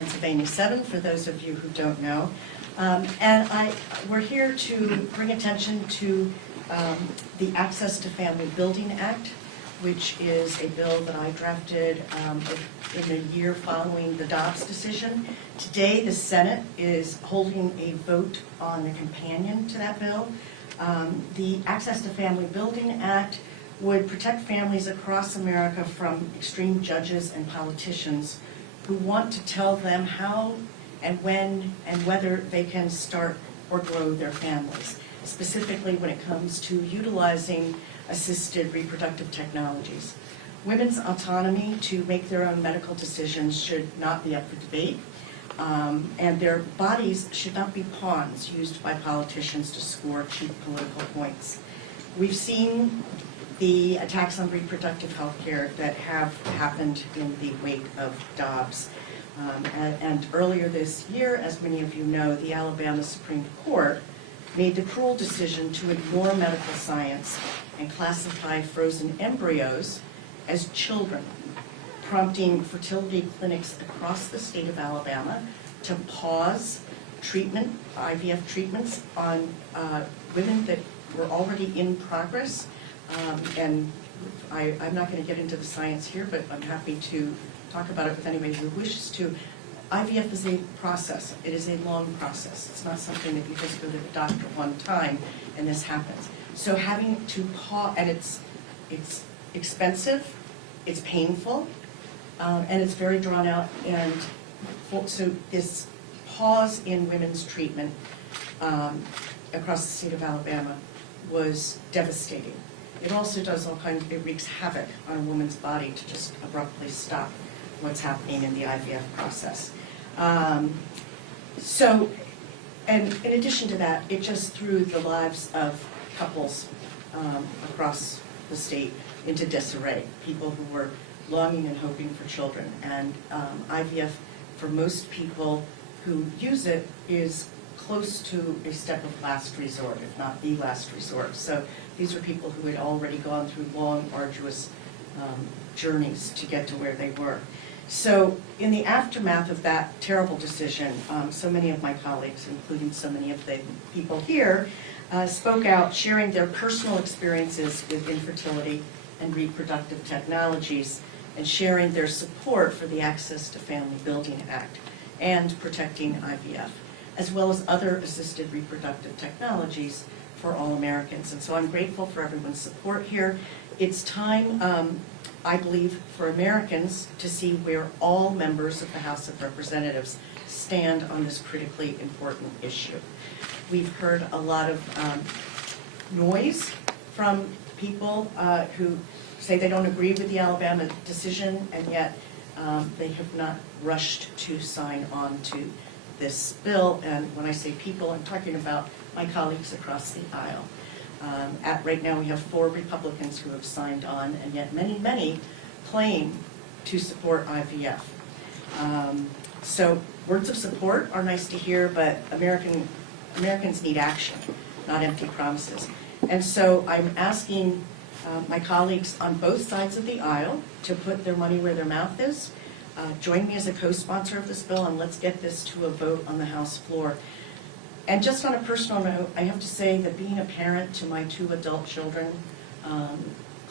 Pennsylvania 7, for those of you who don't know. We're here to bring attention to the Access to Family Building Act, which is a bill that I drafted in the year following the Dobbs decision. Today, the Senate is holding a vote on the companion to that bill. The Access to Family Building Act would protect families across America from extreme judges and politicians who want to tell them how and when and whether they can start or grow their families, specifically when it comes to utilizing assisted reproductive technologies. Women's autonomy to make their own medical decisions should not be up for debate, and their bodies should not be pawns used by politicians to score cheap political points. We've seen the attacks on reproductive health care that have happened in the wake of Dobbs. And earlier this year, as many of you know, the Alabama Supreme Court made the cruel decision to ignore medical science and classify frozen embryos as children, prompting fertility clinics across the state of Alabama to pause treatment, IVF treatments, on women that were already in progress. And I'm not going to get into the science here, but I'm happy to talk about it with anybody who wishes to. IVF is a process. It is a long process. It's not something that you just go to the doctor one time and this happens. So having to pause, and it's expensive, it's painful, and it's very drawn out. And so this pause in women's treatment across the state of Alabama was devastating. It also does all kinds of, it wreaks havoc on a woman's body to just abruptly stop what's happening in the IVF process. And in addition to that, it just threw the lives of couples across the state into disarray, people who were longing and hoping for children. And IVF, for most people who use it, is close to a step of last resort, if not the last resort. So these are people who had already gone through long, arduous journeys to get to where they were. So in the aftermath of that terrible decision, so many of my colleagues, including so many of the people here, spoke out, sharing their personal experiences with infertility and reproductive technologies, and sharing their support for the Access to Family Building Act and protecting IVF, as well as other assisted reproductive technologies for all Americans. And so I'm grateful for everyone's support here. It's time, I believe, for Americans to see where all members of the House of Representatives stand on this critically important issue. We've heard a lot of noise from people who say they don't agree with the Alabama decision, and yet they have not rushed to sign on to this bill. And when I say people, I'm talking about my colleagues across the aisle. Right now we have 4 Republicans who have signed on, and yet many, many claim to support IVF. So words of support are nice to hear, but Americans need action, not empty promises. And so I'm asking my colleagues on both sides of the aisle to put their money where their mouth is. Join me as a co-sponsor of this bill, and let's get this to a vote on the House floor. And just on a personal note, I have to say that being a parent to my 2 adult children,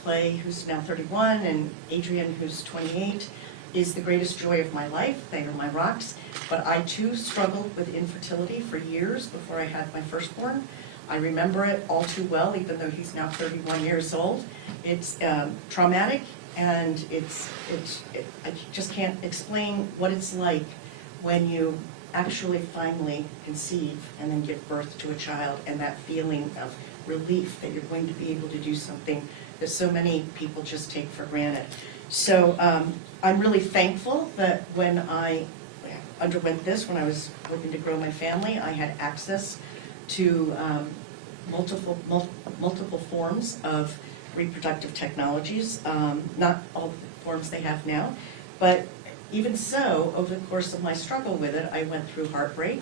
Clay, who's now 31, and Adrian, who's 28, is the greatest joy of my life. They are my rocks. But I, too, struggled with infertility for years before I had my firstborn. I remember it all too well, even though he's now 31 years old. It's traumatic, and I just can't explain what it's like when you actually finally conceive and then give birth to a child, and that feeling of relief that you're going to be able to do something that so many people just take for granted. So I'm really thankful that when I underwent this, when I was hoping to grow my family, I had access to multiple forms of reproductive technologies, not all the forms they have now, but even so, over the course of my struggle with it, I went through heartbreak,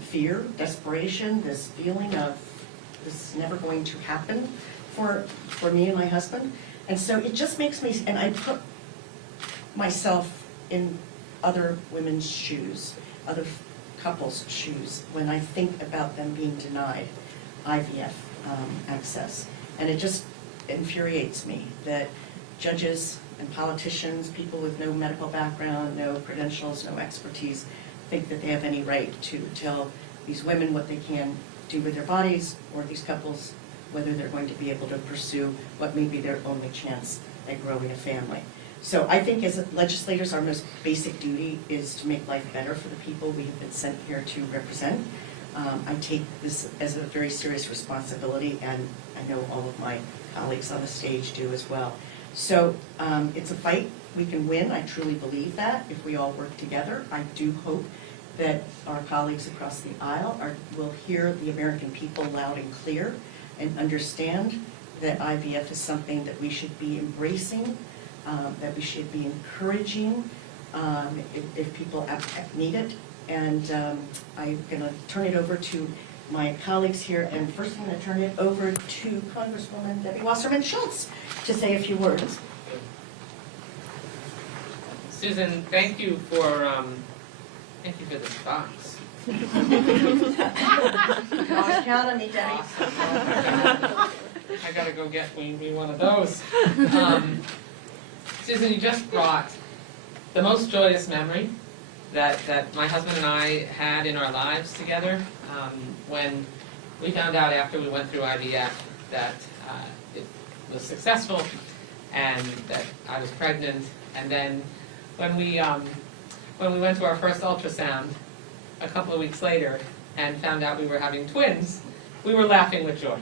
fear, desperation, this feeling of this is never going to happen for me and my husband. And so it just makes me, and I put myself in other women's shoes, other couples' shoes, when I think about them being denied IVF access. And it just infuriates me that judges and politicians, people with no medical background, no credentials, no expertise, think that they have any right to tell these women what they can do with their bodies, or these couples whether they're going to be able to pursue what may be their only chance at growing a family. So I think as legislators, our most basic duty is to make life better for the people we have been sent here to represent. I take this as a very serious responsibility, and I know all of my colleagues on the stage do as well. So it's a fight we can win. I truly believe that if we all work together. I do hope that our colleagues across the aisle will hear the American people loud and clear and understand that IVF is something that we should be embracing, that we should be encouraging if people need it. And I'm going to turn it over to my colleagues here, and first I'm going to turn it over to Congresswoman Debbie Wasserman Shultz to say a few words. Susan, thank you for this box. You can always count on me, Debbie. I gotta go get me one of those. Susan, you just brought the most joyous memory that my husband and I had in our lives together when we found out after we went through IVF that it was successful and that I was pregnant. And then when we went to our first ultrasound a couple of weeks later and found out we were having twins, we were laughing with joy.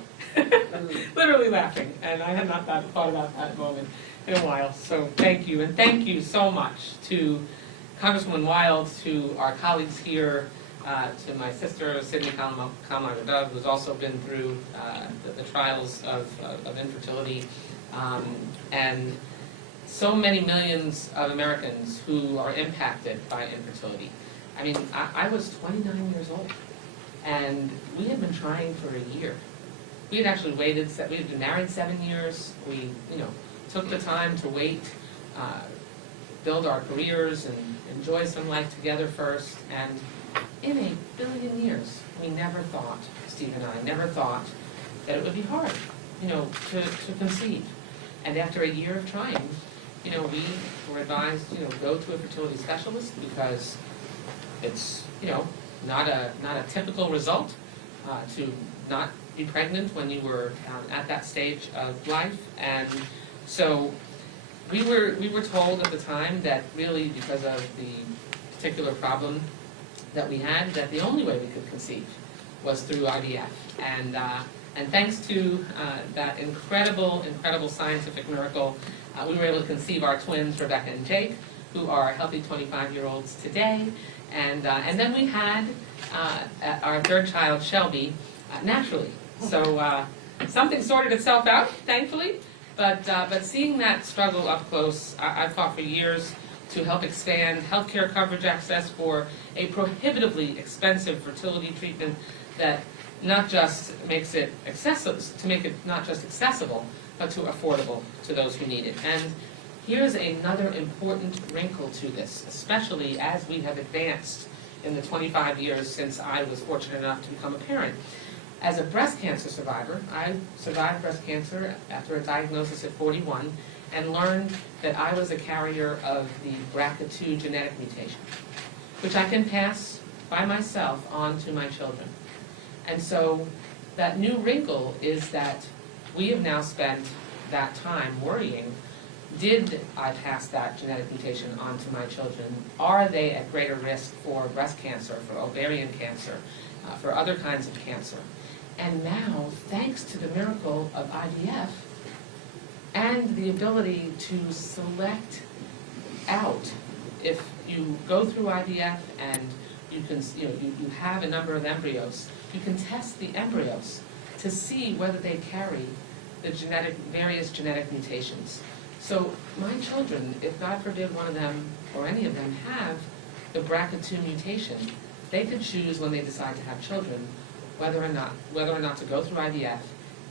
Literally laughing. And I had not thought about that moment in a while. So thank you. And thank you so much to Congresswoman Wild, to our colleagues here, to my sister, Sydney Kamlager-Dove, who's also been through the trials of infertility, and so many millions of Americans who are impacted by infertility. I mean, I was 29 years old, and we had been trying for a year. We had actually waited, we had been married 7 years. We, took the time to wait, build our careers and enjoy some life together first. And in a billion years, we never thought, Steve and I never thought that it would be hard, to conceive. And after a year of trying, we were advised, go to a fertility specialist because it's, not a typical result to not be pregnant when you were at that stage of life. And so we were told at the time that really because of the particular problem that we had, that the only way we could conceive was through IVF. And thanks to that incredible scientific miracle, we were able to conceive our twins, Rebecca and Jake, who are healthy 25-year-olds today. And then we had our third child, Shelby, naturally. So something sorted itself out, thankfully. But seeing that struggle up close, I've fought for years to help expand healthcare coverage access for a prohibitively expensive fertility treatment that not just makes it accessible, to make it not just accessible, but to affordable to those who need it. And here's another important wrinkle to this, especially as we have advanced in the 25 years since I was fortunate enough to become a parent. As a breast cancer survivor, I survived breast cancer after a diagnosis at 41 and learned that I was a carrier of the BRCA2 genetic mutation, which I can pass by myself on to my children. And so that new wrinkle is that we have now spent that time worrying, did I pass that genetic mutation on to my children? Are they at greater risk for breast cancer, for ovarian cancer, for other kinds of cancer? And now, thanks to the miracle of IVF and the ability to select out, if you go through IVF and you can, you have a number of embryos, you can test the embryos to see whether they carry the various genetic mutations. So my children, if God forbid one of them or any of them have the BRCA2 mutation, they could choose when they decide to have children whether or not to go through IVF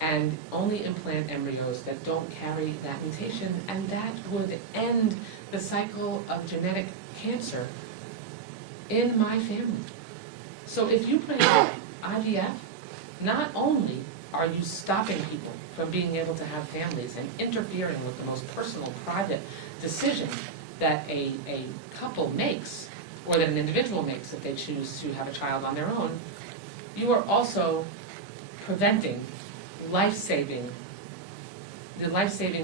and only implant embryos that don't carry that mutation, and that would end the cycle of genetic cancer in my family. So if you prohibit IVF, not only are you stopping people from being able to have families and interfering with the most personal, private decision that a couple makes, or that an individual makes if they choose to have a child on their own, you are also preventing the life-saving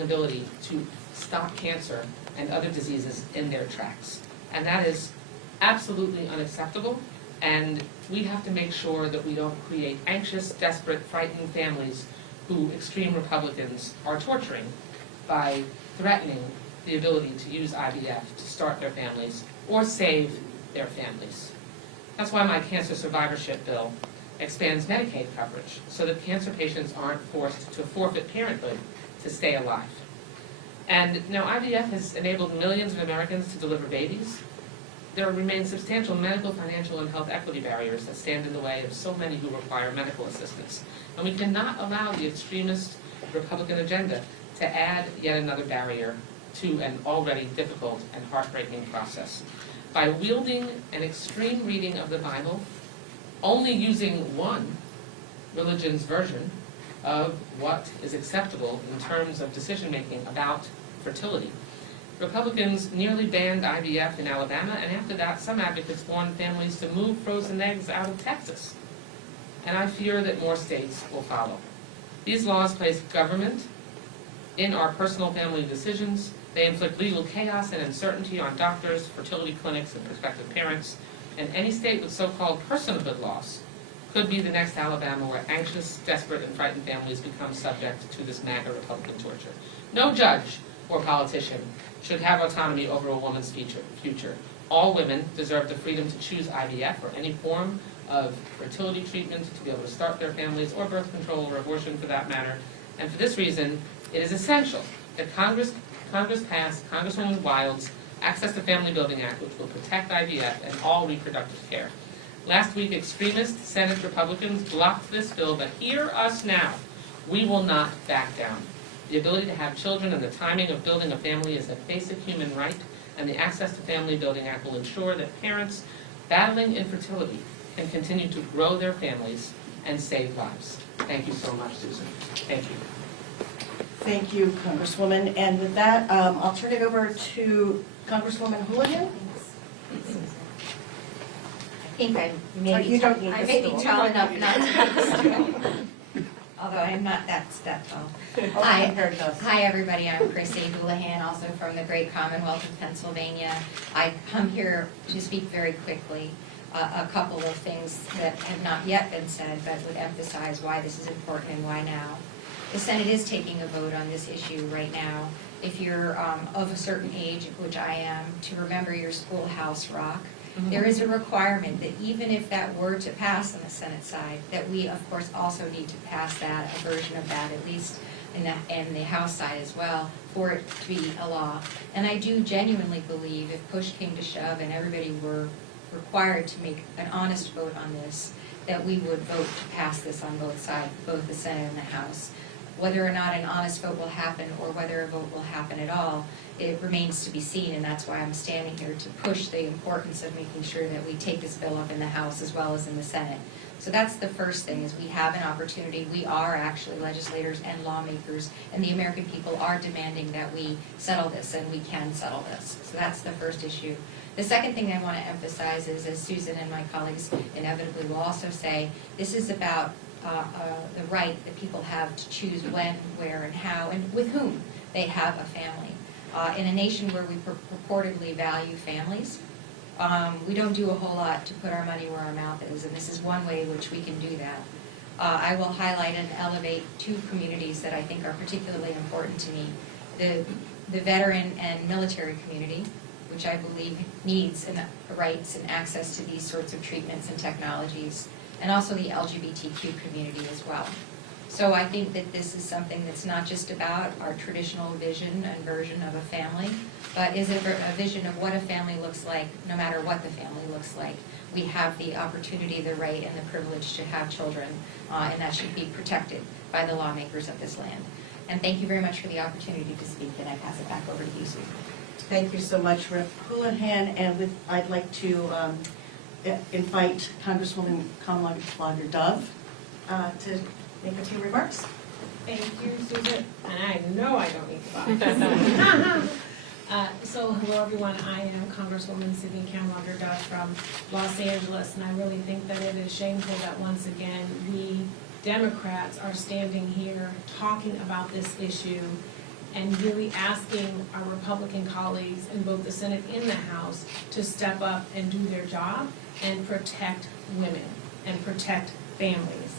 ability to stop cancer and other diseases in their tracks. And that is absolutely unacceptable, and we have to make sure that we don't create anxious, desperate, frightened families who extreme Republicans are torturing by threatening the ability to use IVF to start their families or save their families. That's why my cancer survivorship bill expands Medicaid coverage so that cancer patients aren't forced to forfeit parenthood to stay alive. And now IVF has enabled millions of Americans to deliver babies. There remain substantial medical, financial, and health equity barriers that stand in the way of so many who require medical assistance. And we cannot allow the extremist Republican agenda to add yet another barrier to an already difficult and heartbreaking process. By wielding an extreme reading of the Bible, only using one religion's version of what is acceptable in terms of decision-making about fertility, Republicans nearly banned IVF in Alabama, and after that, some advocates warned families to move frozen eggs out of Texas. And I fear that more states will follow. These laws place government in our personal family decisions. They inflict legal chaos and uncertainty on doctors, fertility clinics, and prospective parents. And any state with so-called personhood laws could be the next Alabama where anxious, desperate, and frightened families become subject to this MAGA Republican torture. No judge or politician should have autonomy over a woman's future. All women deserve the freedom to choose IVF or any form of fertility treatment to be able to start their families, or birth control or abortion for that matter. And for this reason, it is essential that Congress pass Congresswoman Wild's Access to Family Building Act, which will protect IVF and all reproductive care. Last week, extremist Senate Republicans blocked this bill, but hear us now. We will not back down. The ability to have children and the timing of building a family is a basic human right, and the Access to Family Building Act will ensure that parents battling infertility can continue to grow their families and save lives. Thank you so much, Susan. Thank you. Thank you, Congresswoman. And with that, I'll turn it over to Congresswoman Houlihan. I think I may be tall enough not to take the stool, although I'm not that tall. Hi, everybody. I'm Chrissy Houlihan, also from the great Commonwealth of Pennsylvania. I come here to speak very quickly. A couple of things that have not yet been said, but would emphasize why this is important and why now. The Senate is taking a vote on this issue right now. If you're of a certain age, which I am, to remember your schoolhouse rock. There is a requirement that even if that were to pass on the Senate side, that we, of course, also need to pass that, a version of that, at least in the House side as well, for it to be a law. And I do genuinely believe if push came to shove and everybody were required to make an honest vote on this, that we would vote to pass this on both sides, both the Senate and the House. Whether or not an honest vote will happen or whether a vote will happen at all, it remains to be seen, and that's why I'm standing here to push the importance of making sure that we take this bill up in the House as well as in the Senate. So that's the first thing, is we have an opportunity. We are actually legislators and lawmakers, and the American people are demanding that we settle this, and we can settle this. So that's the first issue. The second thing I want to emphasize is, as Susan and my colleagues inevitably will also say, this is about the right that people have to choose when, where, and how, and with whom they have a family. In a nation where we purportedly value families, we don't do a whole lot to put our money where our mouth is, and this is one way in which we can do that. I will highlight and elevate two communities that I think are particularly important to me. The veteran and military community, which I believe needs rights and access to these sorts of treatments and technologies, and also the LGBTQ community as well. So I think that this is something that's not just about our traditional vision and version of a family, but is a vision of what a family looks like, no matter what the family looks like. We have the opportunity, the right, and the privilege to have children, and that should be protected by the lawmakers of this land. And thank you very much for the opportunity to speak, and I pass it back over to you, Susan. Thank you so much, Rep. Houlihan, and I'd like to invite Congresswoman Kamlager-Dove to make a few remarks. Thank you, Susan. And I know I don't need to talk. So hello, everyone. I am Congresswoman Sydney Kamlager-Dove from Los Angeles, and I really think that it is shameful that once again we Democrats are standing here talking about this issue and really asking our Republican colleagues in both the Senate and the House to step up and do their job and protect women and protect families.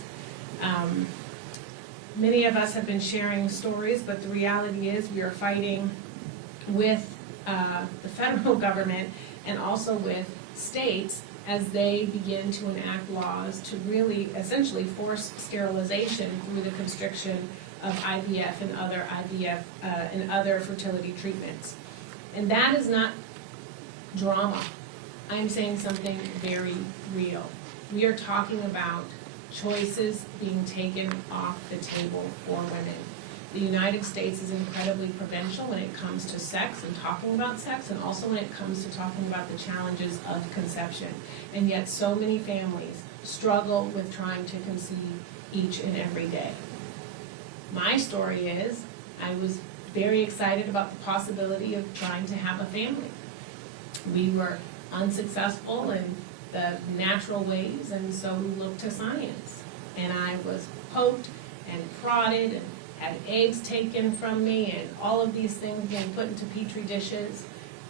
Many of us have been sharing stories, but the reality is we are fighting with the federal government and also with states as they begin to enact laws to really essentially force sterilization through the constriction of IVF and other fertility treatments. And that is not drama. I'm saying something very real. We are talking about choices being taken off the table for women. The United States is incredibly provincial when it comes to sex and talking about sex, and also when it comes to talking about the challenges of conception. And yet so many families struggle with trying to conceive each and every day. My story is I was very excited about the possibility of trying to have a family. We were unsuccessful in the natural ways, and so we looked to science. And I was poked and prodded and had eggs taken from me and all of these things being put into petri dishes.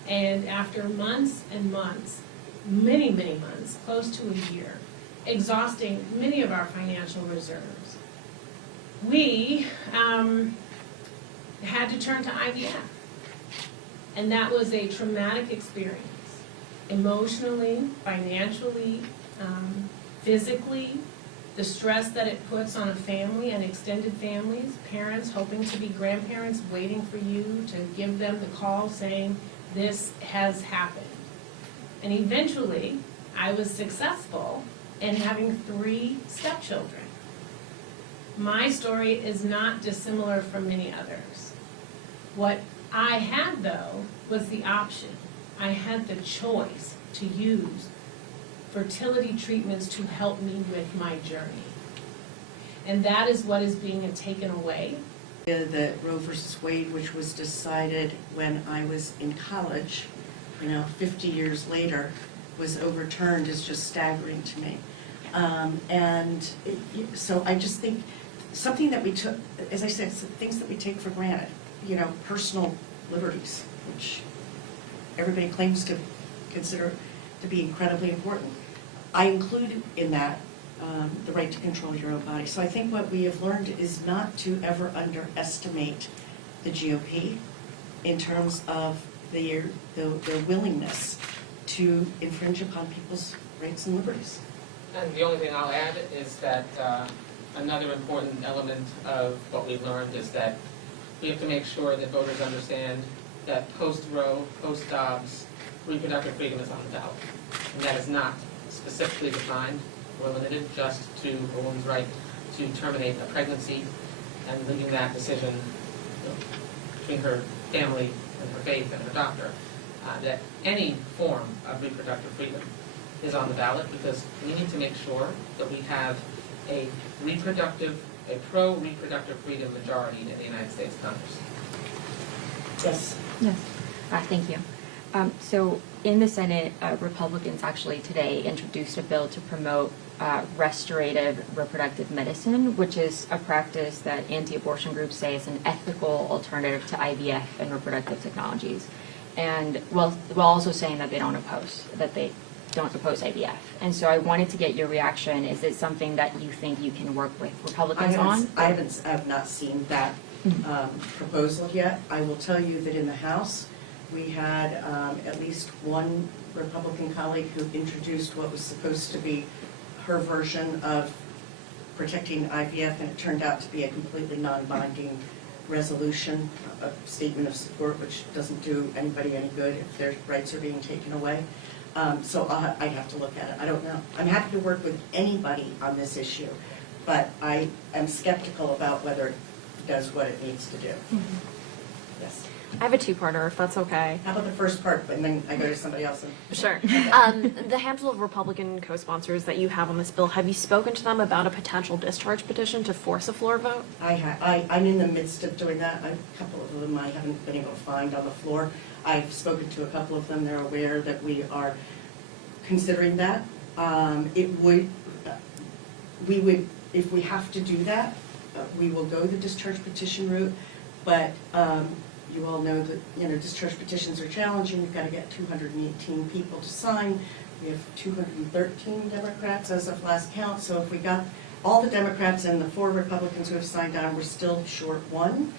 And after months and months, many, many months, close to a year, exhausting many of our financial reserves, we had to turn to IVF. And that was a traumatic experience, emotionally, financially, physically. The stress that it puts on a family and extended families, parents hoping to be grandparents, waiting for you to give them the call saying, this has happened. And eventually, I was successful in having 3 stepchildren. My story is not dissimilar from many others. What I had, though, was the option. I had the choice to use fertility treatments to help me with my journey. And that is what is being taken away. The Roe versus Wade, which was decided when I was in college, 50 years later, was overturned, is just staggering to me. So I just think something that we took, as I said, things that we take for granted, personal liberties, which everybody claims to consider to be incredibly important. I included in that the right to control your own body. So I think what we have learned is not to ever underestimate the GOP in terms of their willingness to infringe upon people's rights and liberties. And the only thing I'll add is that another important element of what we've learned is that we have to make sure that voters understand that post-Roe, post-Dobbs, reproductive freedom is on the ballot. And that is not specifically defined or limited just to a woman's right to terminate a pregnancy and leaving that decision between her family and her faith and her doctor. That any form of reproductive freedom is on the ballot because we need to make sure that we have a pro-reproductive freedom majority in the United States Congress. Yes. Yes. Thank you. So in the Senate, Republicans actually today introduced a bill to promote restorative reproductive medicine, which is a practice that anti-abortion groups say is an ethical alternative to IVF and reproductive technologies. And while also saying that they don't oppose IVF. And so I wanted to get your reaction. Is it something that you think you can work with Republicans on? I have not seen that proposal yet. I will tell you that in the House, we had at least one Republican colleague who introduced what was supposed to be her version of protecting IVF, and it turned out to be a completely non-binding resolution, a statement of support, which doesn't do anybody any good if their rights are being taken away. So I'd have to look at it. I don't know. I'm happy to work with anybody on this issue, but I am skeptical about whether it does what it needs to do. Yes. I have a two-parter, if that's okay. How about the first part, and then I go to somebody else? Sure. The handful of Republican co-sponsors that you have on this bill, have you spoken to them about a potential discharge petition to force a floor vote? I'm in the midst of doing that. A couple of them I haven't been able to find on the floor. I've spoken to a couple of them. They're aware that we are considering that. We would, if we have to do that, we will go the discharge petition route, but you all know that, discharge petitions are challenging. We've got to get 218 people to sign. We have 213 Democrats as of last count, so if we got all the Democrats and the 4 Republicans who have signed on, we're still short 1.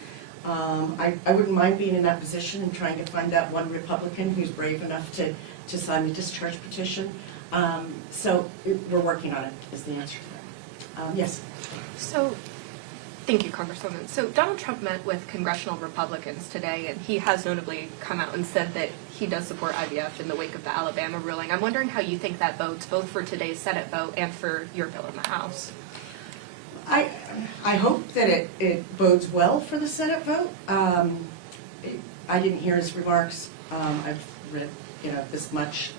I wouldn't mind being in that position and trying to find that one Republican who's brave enough to sign the discharge petition. So we're working on it, is the answer to that. Yes? So, thank you, Congresswoman. So Donald Trump met with congressional Republicans today, and he has notably come out and said that he does support IVF in the wake of the Alabama ruling. I'm wondering how you think that bodes, both for today's Senate vote and for your bill in the House. I hope that it bodes well for the Senate vote. I didn't hear his remarks. I've read, this much,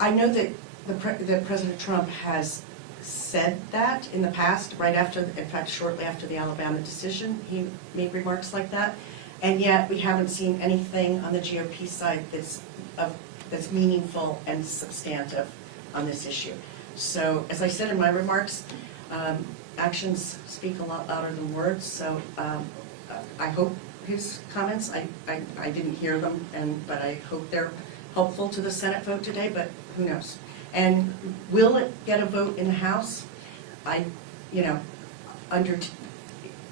I know that President Trump has said that in the past, in fact, shortly after the Alabama decision, he made remarks like that, and yet we haven't seen anything on the GOP side that's meaningful and substantive on this issue. So, as I said in my remarks, actions speak a lot louder than words, so I hope his comments, I didn't hear them, but I hope they're helpful to the Senate vote today, but who knows. And will it get a vote in the House? Under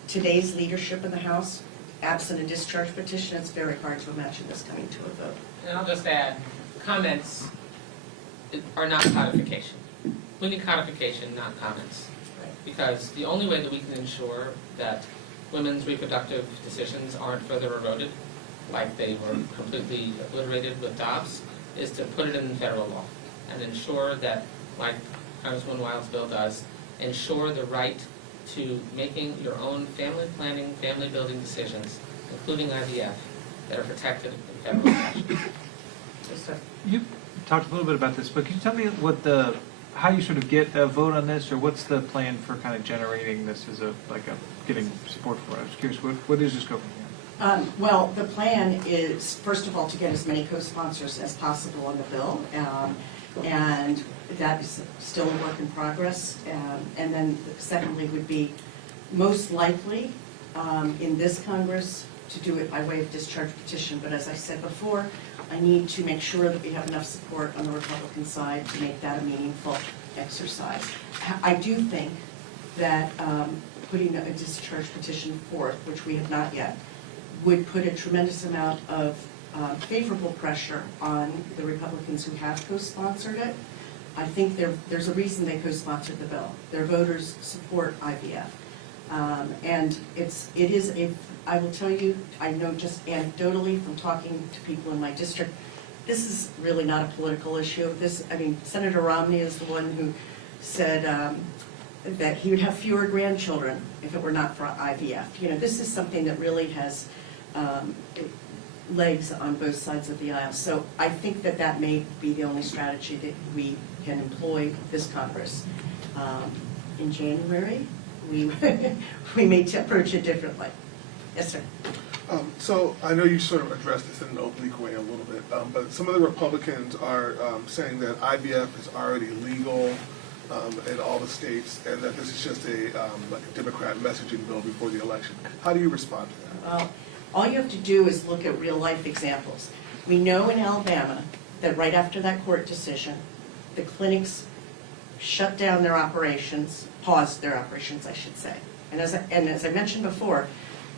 today's leadership in the House, absent a discharge petition, it's very hard to imagine this coming to a vote. And I'll just add, comments are not codification. We need codification, not comments. Because the only way that we can ensure that women's reproductive decisions aren't further eroded, like they were completely obliterated with Dobbs, is to put it in federal law and ensure that, like Congresswoman Wild's bill does, ensure the right to making your own family planning, family building decisions, including IVF, that are protected in federal statutes. Yes, sir. You talked a little bit about this, but can you tell me how you sort of get a vote on this, or what's the plan for kind of generating this as getting support for it? I was curious, what is the scope of it? Well, the plan is, first of all, to get as many co-sponsors as possible on the bill, and that is still a work in progress. And then secondly would be most likely in this Congress to do it by way of discharge petition. But as I said before, I need to make sure that we have enough support on the Republican side to make that a meaningful exercise. I do think that putting a discharge petition forth, which we have not yet, would put a tremendous amount of favorable pressure on the Republicans who have co-sponsored it. I think there's a reason they co-sponsored the bill. Their voters support IVF. And I will tell you, I know just anecdotally from talking to people in my district, this is really not a political issue. Senator Romney is the one who said that he would have fewer grandchildren if it were not for IVF. This is something that really has legs on both sides of the aisle. So I think that may be the only strategy that we can employ this Congress. In January, we may approach it differently. Yes, sir. So I know you sort of addressed this in an oblique way a little bit, but some of the Republicans are saying that IVF is already legal in all the states, and that this is just a Democrat messaging bill before the election. How do you respond to that? Well, all you have to do is look at real life examples. We know in Alabama that right after that court decision, the clinics shut down their operations, paused their operations, I should say. And as I mentioned before,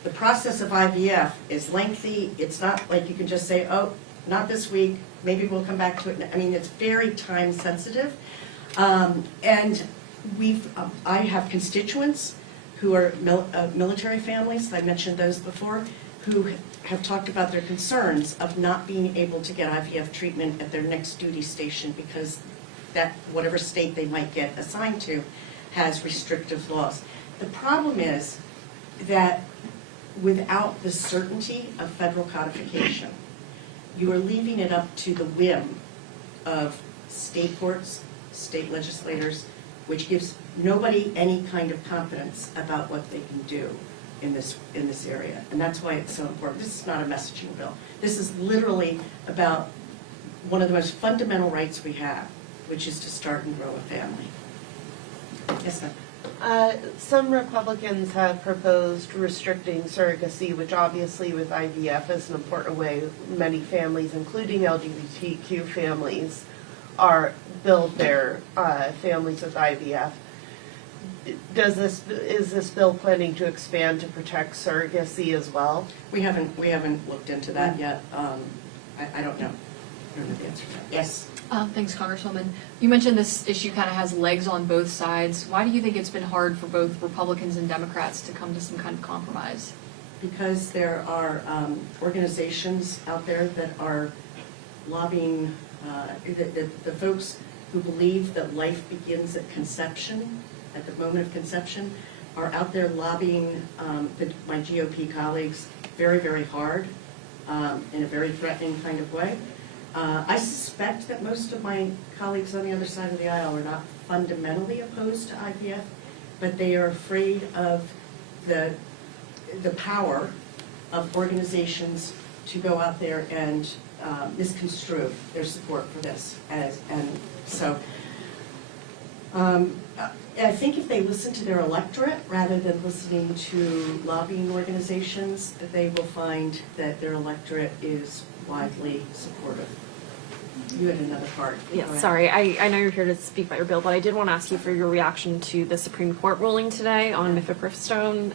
the process of IVF is lengthy. It's not like you can just say, oh, not this week, maybe we'll come back to it. I mean, it's very time sensitive. And I have constituents who are military families, I mentioned those before, who have talked about their concerns of not being able to get IVF treatment at their next duty station because that, whatever state they might get assigned to, has restrictive laws. The problem is that without the certainty of federal codification, you are leaving it up to the whim of state courts, state legislators, which gives nobody any kind of confidence about what they can do in this area. And that's why it's so important. This is not a messaging bill. This is literally about one of the most fundamental rights we have, which is to start and grow a family. Yes, ma'am. Some Republicans have proposed restricting surrogacy, which obviously with IVF is an important way many families, including LGBTQ families, build their families with IVF. Is this bill planning to expand to protect surrogacy as well? We haven't looked into that yet. I don't know. I don't know the answer to that. Yes. Thanks, Congresswoman. You mentioned this issue kind of has legs on both sides. Why do you think it's been hard for both Republicans and Democrats to come to some kind of compromise? Because there are organizations out there that are lobbying, the folks who believe that life begins at conception, at the moment of conception, are out there lobbying my GOP colleagues very, very hard in a very threatening kind of way. I suspect that most of my colleagues on the other side of the aisle are not fundamentally opposed to IVF, but they are afraid of the power of organizations to go out there and misconstrue their support for this. I think if they listen to their electorate rather than listening to lobbying organizations, they will find that their electorate is widely supportive. You had another part. Yeah, sorry. I know you're here to speak about your bill, but I did want to ask you for your reaction to the Supreme Court ruling today on mifepristone,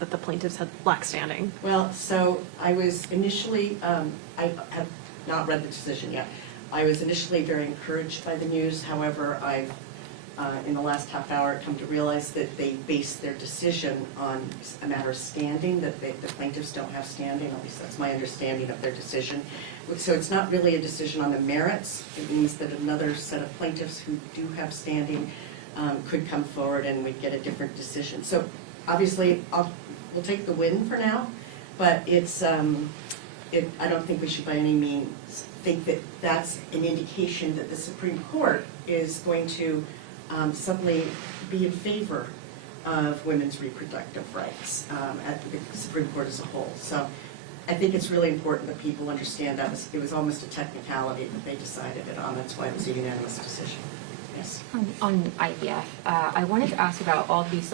that the plaintiffs had lack standing. Well, so I was initially, I have not read the decision yet. I was initially very encouraged by the news. However, I've, in the last half hour, come to realize that they based their decision on a matter of standing, that the plaintiffs don't have standing. At least that's my understanding of their decision. So it's not really a decision on the merits. It means that another set of plaintiffs who do have standing could come forward and we'd get a different decision. So obviously, we'll take the win for now, but it's, I don't think we should by any means think that that's an indication that the Supreme Court is going to suddenly be in favor of women's reproductive rights at the Supreme Court as a whole. So I think it's really important that people understand that it was almost a technicality that they decided it on. That's why it was a unanimous decision. Yes. On IVF, I wanted to ask about all these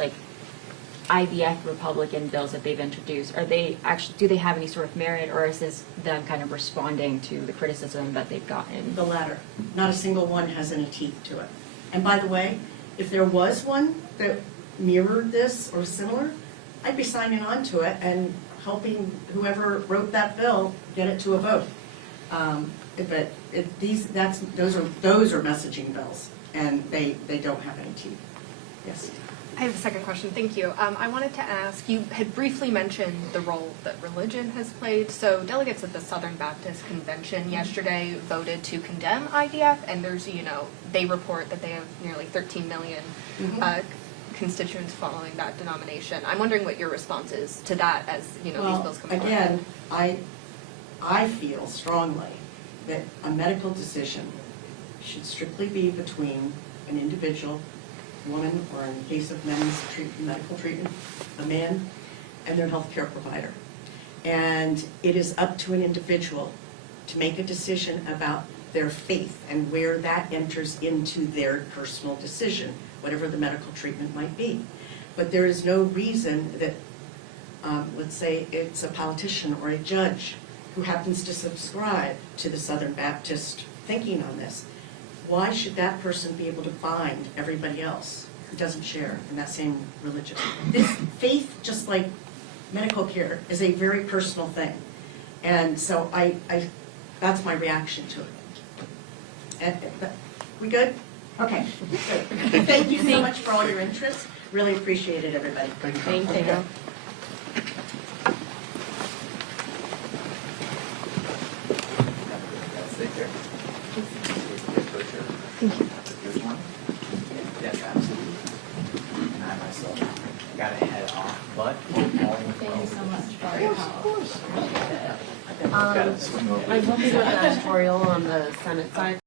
IVF Republican bills that they've introduced. Are they actually, do they have any sort of merit, or is this them kind of responding to the criticism that they've gotten? The latter. Not a single one has any teeth to it. And by the way, if there was one that mirrored this or similar, I'd be signing on to it and helping whoever wrote that bill get it to a vote. But those are messaging bills, and they don't have any teeth. Yes. I have a second question. Thank you. I wanted to ask, you had briefly mentioned the role that religion has played. So delegates at the Southern Baptist Convention yesterday voted to condemn IVF, and there's, they report that they have nearly 13 million constituents following that denomination. I'm wondering what your response is to that as, these bills come forward. Again, I feel strongly that a medical decision should strictly be between an individual, woman, or in the case of men's medical treatment, a man, and their healthcare provider. And it is up to an individual to make a decision about their faith and where that enters into their personal decision, whatever the medical treatment might be. But there is no reason that, let's say it's a politician or a judge who happens to subscribe to the Southern Baptist thinking on this. Why should that person be able to bind everybody else who doesn't share in that same religion? This faith, just like medical care, is a very personal thing. And so I that's my reaction to it. We good? Okay, good. Thank you so much for all your interest. Really appreciate it, everybody. Thank you. Thank you. Yes, absolutely. And I myself got to head off, but all Thank you so much for your help. got to swing over. I will be with the editorial on the Senate side.